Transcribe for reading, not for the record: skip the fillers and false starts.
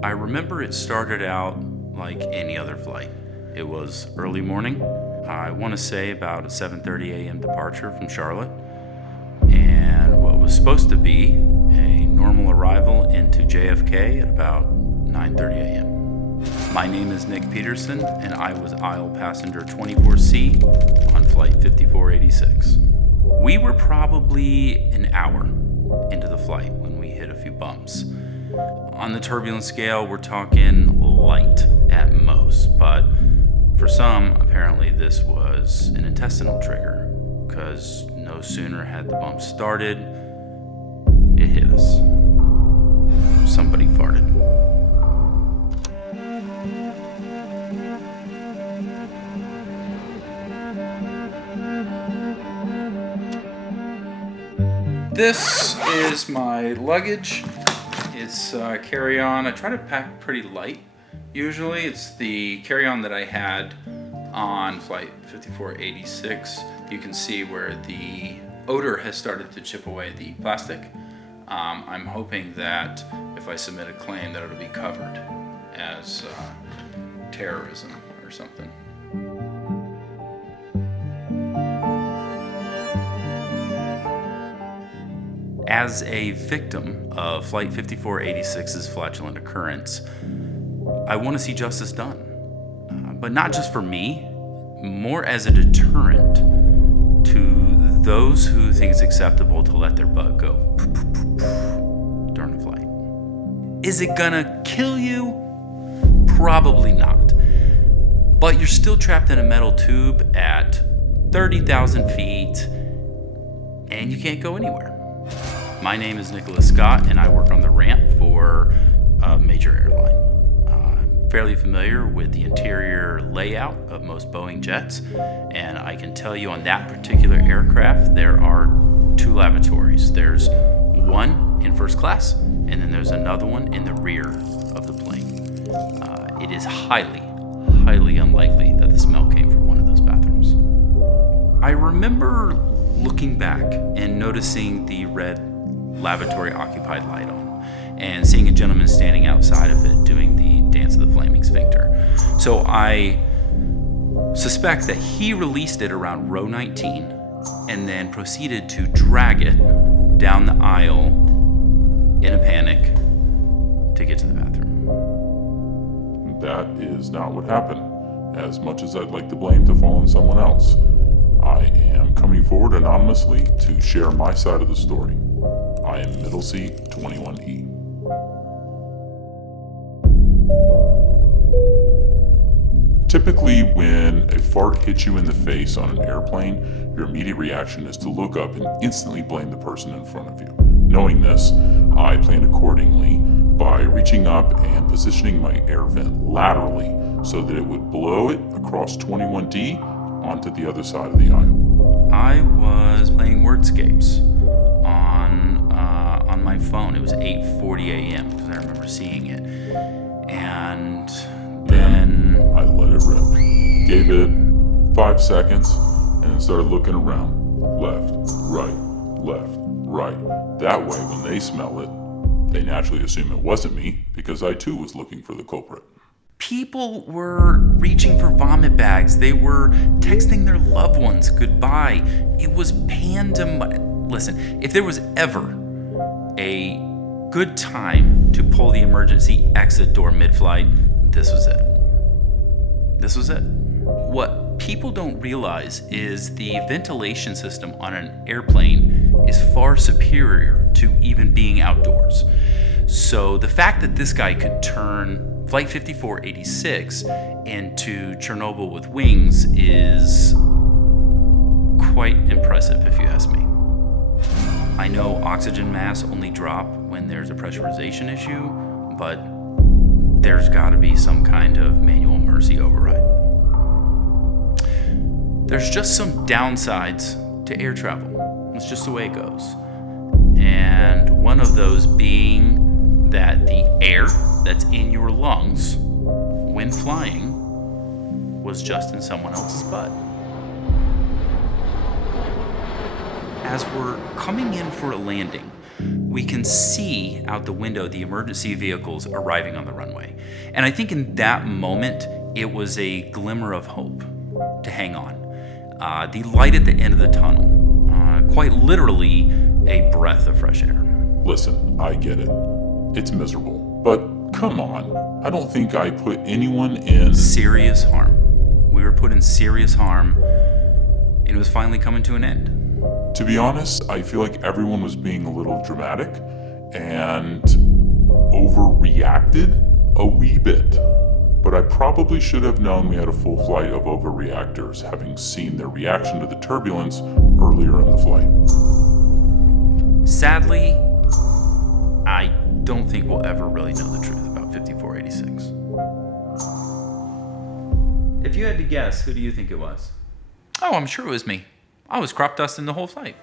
I remember it started out like any other flight. It was early morning. I want to say about a 7:30 a.m. departure from Charlotte, and what was supposed to be a normal arrival into JFK at about 9:30 a.m. My name is Nick Peterson, and I was aisle passenger 24C on flight 5486. We were probably an hour into the flight when we hit a few bumps. On the turbulence scale, we're talking light at most, but for some, apparently this was an intestinal trigger, because no sooner had the bump started, it hit us. Somebody farted. This is my luggage. It's carry-on. I try to pack pretty light. Usually it's the carry-on that I had on flight 5486. You can see where the odor has started to chip away the plastic. I'm hoping that if I submit a claim that it'll be covered as terrorism or something. As a victim of Flight 5486's flatulent occurrence, I want to see justice done. But not just for me, more as a deterrent to those who think it's acceptable to let their butt go during a flight. Is it gonna kill you? Probably not. But you're still trapped in a metal tube at 30,000 feet, and you can't go anywhere. My name is Nicholas Scott, and I work on the ramp for a major airline. I'm fairly familiar with the interior layout of most Boeing jets, and I can tell you on that particular aircraft, there are two lavatories. There's one in first class, and then there's another one in the rear of the plane. It is highly unlikely that the smell came from one of those bathrooms. I remember looking back and noticing the red lavatory occupied light on, and seeing a gentleman standing outside of it doing the dance of the flaming sphincter. So I suspect that he released it around row 19 and then proceeded to drag it down the aisle in a panic to get to the bathroom. That is not what happened. As much as I'd like the blame to fall on someone else, I am coming forward anonymously to share my side of the story. I am Middle C 21E. Typically, when a fart hits you in the face on an airplane, your immediate reaction is to look up and instantly blame the person in front of you. Knowing this, I planned accordingly by reaching up and positioning my air vent laterally so that it would blow it across 21D onto the other side of the aisle. I was playing Wordscapes on my phone. It was 8:40 a.m. because I remember seeing it, and then I let it rip. Gave it 5 seconds and then started looking around. Left, right. That way, when they smell it, they naturally assume it wasn't me because I too was looking for the culprit. people were reaching for vomit bags. They were texting their loved ones goodbye. It was pandemonium. Listen, if there was ever a good time to pull the emergency exit door mid-flight, this was it. This was it. What people don't realize is the ventilation system on an airplane is far superior to even being outdoors. So the fact that this guy could turn Flight 5486 into Chernobyl with wings is quite impressive, if you ask me. I know oxygen masks only drop when there's a pressurization issue, but there's got to be some kind of manual mercy override. There's just some downsides to air travel. It's just the way it goes. And one of those being that the air that's in your lungs when flying was just in someone else's butt. As we're coming in for a landing, we can see out the window the emergency vehicles arriving on the runway. And I think in that moment, it was a glimmer of hope to hang on. The light at the end of the tunnel, quite literally a breath of fresh air. Listen, I get it. It's miserable. But come on. I don't think I put anyone in serious harm. We were put in serious harm, and it was finally coming to an end. To be honest, I feel like everyone was being a little dramatic and overreacted a wee bit. But I probably should have known we had a full flight of overreactors, having seen their reaction to the turbulence earlier in the flight. Sadly, I don't think we'll ever really know the truth about 5486. If you had to guess, who do you think it was? Oh, I'm sure it was me. I was crop dusting the whole flight.